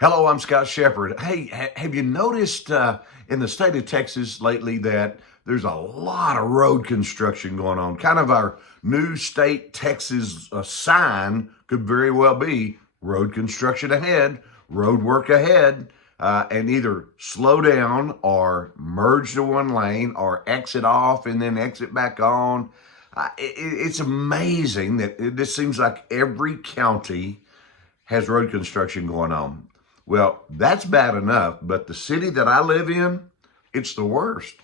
Hello, I'm Scott Shepard. Hey, have you noticed in the state of Texas lately that there's a lot of road construction going on? Kind of our new state Texas sign could very well be road construction ahead, road work ahead, and either slow down or merge to one lane or exit off and then exit back on. It's amazing that it just seems like every county has road construction going on. Well, that's bad enough, but the city that I live in, it's the worst.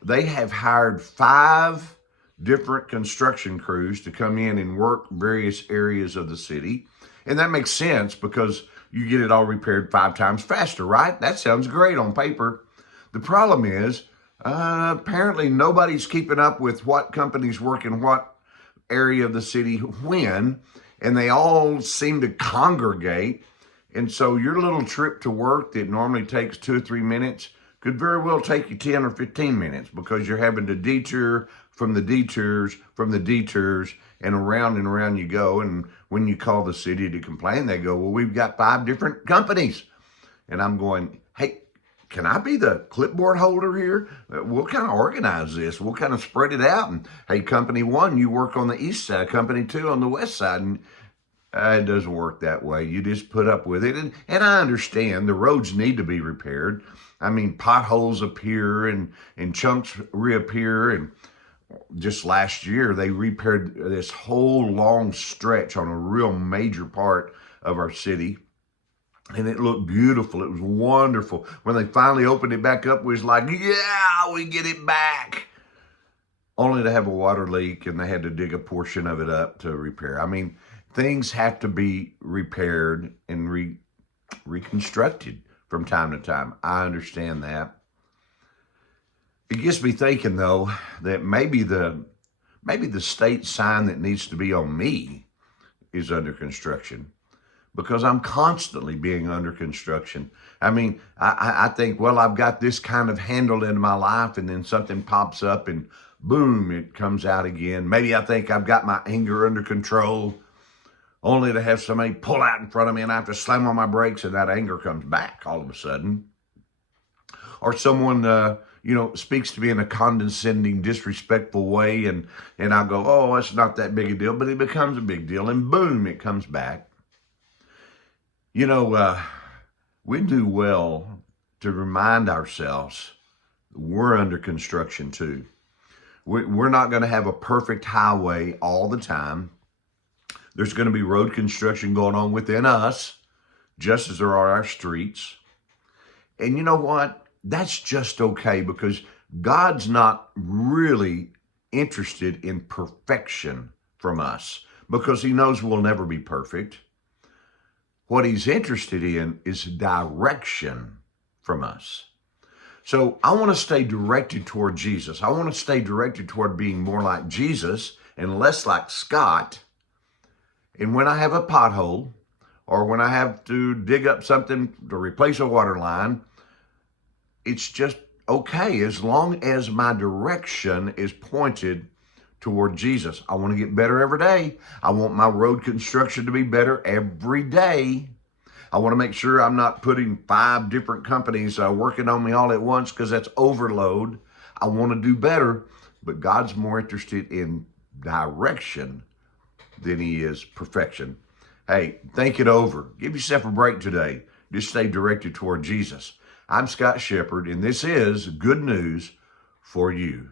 They have hired 5 different construction crews to come in and work various areas of the city. And that makes sense because you get it all repaired 5 times faster, right? That sounds great on paper. The problem is, apparently nobody's keeping up with what companies work in what area of the city when, and they all seem to congregate. And so your little trip to work that normally takes 2 or 3 minutes could very well take you 10 or 15 minutes because you're having to detour from the detours, and around you go. And when you call the city to complain, they go, well, we've got 5 different companies. And I'm going, hey, can I be the clipboard holder here? We'll kind of organize this. We'll kind of spread it out. And hey, company 1, you work on the east side, company 2 on the west side. And it doesn't work that way. You just put up with it. And I understand the roads need to be repaired. I mean, potholes appear and chunks reappear. And just last year, they repaired this whole long stretch on a real major part of our city. And it looked beautiful. It was wonderful. When they finally opened it back up, it was like, yeah, we get it back. Only to have a water leak, and they had to dig a portion of it up to repair. I mean, things have to be repaired and reconstructed from time to time. I understand that. It gets me thinking, though, that maybe the state sign that needs to be on me is under construction, because I'm constantly being under construction. I mean, I think, well, I've got this kind of handled in my life, and then something pops up and boom, it comes out again. Maybe I think I've got my anger under control, only to have somebody pull out in front of me and I have to slam on my brakes and that anger comes back all of a sudden. Or someone, speaks to me in a condescending, disrespectful way, and I go, oh, it's not that big a deal, but it becomes a big deal, and boom, it comes back. We do well to remind ourselves we're under construction too. We're not going to have a perfect highway all the time. There's going to be road construction going on within us, just as there are our streets. And you know what? That's just okay, because God's not really interested in perfection from us, because he knows we'll never be perfect. What he's interested in is direction from us. So I want to stay directed toward Jesus. I want to stay directed toward being more like Jesus and less like Scott. And when I have a pothole, or when I have to dig up something to replace a water line, it's just okay as long as my direction is pointed toward Jesus. I want to get better every day. I want my road construction to be better every day. I want to make sure I'm not putting 5 different companies working on me all at once, because that's overload. I want to do better, but God's more interested in direction than he is perfection. Hey, think it over. Give yourself a break today. Just stay directed toward Jesus. I'm Scott Shepard, and this is Good News for You.